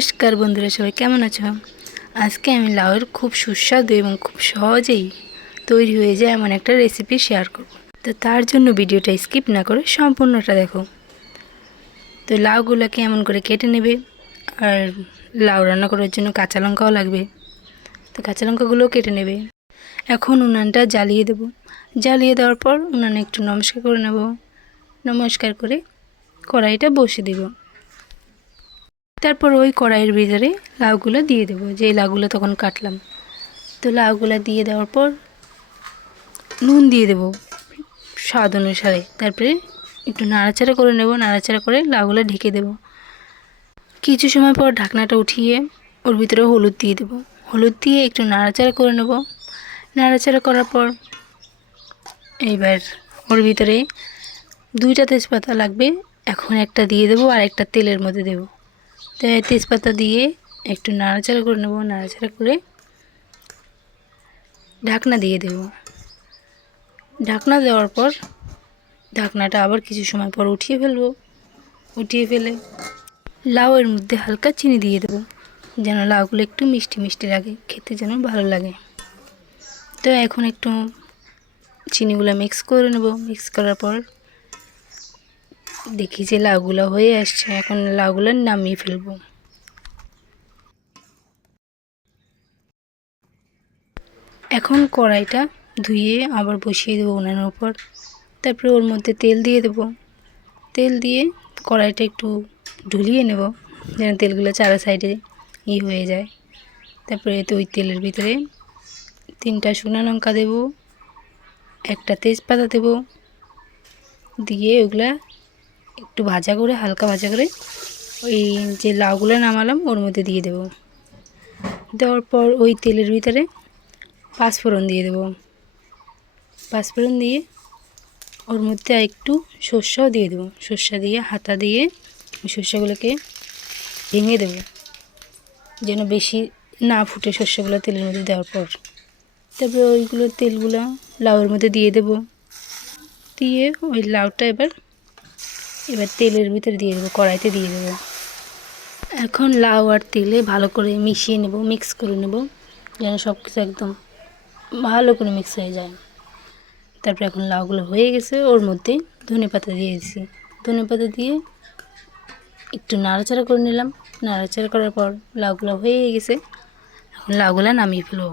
নমস্কার বন্ধুরা, সবাই কেমন আছো? আজকে আমি লাউয়ের খুব সুস্বাদু এবং খুব সহজেই তৈরি হয়ে যায় এমন একটা রেসিপি শেয়ার করব। তো তার জন্য ভিডিওটা স্কিপ না করে সম্পূর্ণটা দেখো। তো লাউগুলোকে এমন করে কেটে নেবে, আর লাউ রান্না করার জন্য কাঁচা লঙ্কাও লাগবে। তো কাঁচা লঙ্কাগুলোও কেটে নেবে। এখন উনানটা জ্বালিয়ে দেব। জ্বালিয়ে দেওয়ার পর উনানে একটু নমস্কার করে নেব। নমস্কার করে কড়াইটা বসে দেবো। তারপর ওই কড়াইয়ের ভিতরে লাউগুলো দিয়ে দেবো। যে লাউগুলো তখন কাটলাম। তো লাউগুলো দিয়ে দেওয়ার পর নুন দিয়ে দেবো স্বাদ অনুসারে। তারপরে একটু নাড়াচাড়া করে নেব, নাড়াচাড়া করে লাউগুলো ঢেকে দেবো। কিছু সময় পর ঢাকনাটা উঠিয়ে ওর ভিতরে হলুদ দিয়ে দেবো। হলুদ দিয়ে একটু নাড়াচাড়া করে নেব। নাড়াচাড়া করার পর এইবার ওর ভিতরে দুইটা তেজপাতা লাগবে। এখন একটা দিয়ে দেবো আর একটা তেলের মধ্যে দেবো। তো তেজপাতা দিয়ে একটু নাড়াচাড়া করে নেব, নাড়াচাড়া করে ঢাকনা দিয়ে দেব। ঢাকনা দেওয়ার পর ঢাকনাটা আবার কিছু সময় পর উঠিয়ে ফেলব। উঠিয়ে ফেলে লাউয়ের মধ্যে হালকা চিনি দিয়ে দেবো, যেন লাউগুলো একটু মিষ্টি মিষ্টি লাগে, খেতে যেন ভালো লাগে। তো এখন একটু চিনিগুলো মিক্স করে নেব। মিক্স করার পর দেখি যে লাউগুলো হয়ে আসছে, এখন লাউগুলো নামিয়ে ফেলব। এখন কড়াইটা ধুয়ে আবার বসিয়ে দেবো উনানের উপর। তারপরে ওর মধ্যে তেল দিয়ে দেবো। তেল দিয়ে কড়াইটা একটু ঢুলিয়ে নেব, যেন তেলগুলো চারা সাইডে ই হয়ে যায়। তারপরে তো ওই তেলের ভিতরে তিনটা শুকনো লঙ্কা দেবো, একটা তেজপাতা দেবো, দিয়ে ওগুলা একটু ভাজা করে, হালকা ভাজা করে ওই যে লাউগুলো নামালাম, ওর মধ্যে দিয়ে দেবো। দেওয়ার পর ওই তেলের ভিতরে পাঁচফোড়ন দিয়ে দেবো। পাঁচফোড়ন দিয়ে ওর মধ্যে একটু সর্ষাও দিয়ে দেবো। সর্ষা দিয়ে, হাতা দিয়ে সর্ষাগুলোকে ভেঙে দেবো, যেন বেশি না ফুটে শস্যগুলো তেলের মধ্যে দেওয়ার পর। তারপরে ওইগুলো তেলগুলো লাউয়ের মধ্যে দিয়ে দেবো। দিয়ে ওই লাউটা এবার এবার তেলের ভিতরে দিয়ে দেবো, কড়াইতে দিয়ে দেবো। এখন লাউ আর তেলে ভালো করে মিশিয়ে নেব মিক্স করে নেব, যেন সব কিছু একদম ভালো করে মিক্স হয়ে যায়। তারপরে এখন লাউগুলো হয়ে গেছে, ওর মধ্যে ধনে পাতা দিয়ে দিয়েছি ধনে পাতা দিয়ে একটু নাড়াচাড়া করে নিলাম। নাড়াচাড়া করার পর লাউগুলো হয়ে গেছে, এখন লাউগুলো নামিয়ে ফেলব।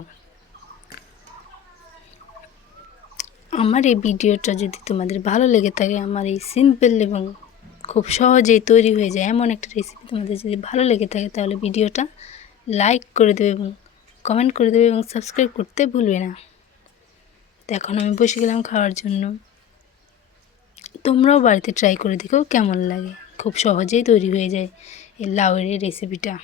আমার এই ভিডিওটা যদি তোমাদের ভালো লেগে থাকে, আমার এই সিম্পল এবং খুব সহজেই তৈরি হয়ে যায়। এমন একটা রেসিপি তোমাদের যদি ভালো লেগে থাকে তাহলে ভিডিওটা লাইক করে দেবে এবং কমেন্ট করে দেবে এবং সাবস্ক্রাইব করতে ভুলবে না। তো এখন আমি বসে গেলাম খাওয়ার জন্য। তোমরাও বাড়িতে ট্রাই করে দেখো কেমন লাগে। খুব সহজেই তৈরি হয়ে যায় এই লাউয়ের রেসিপিটা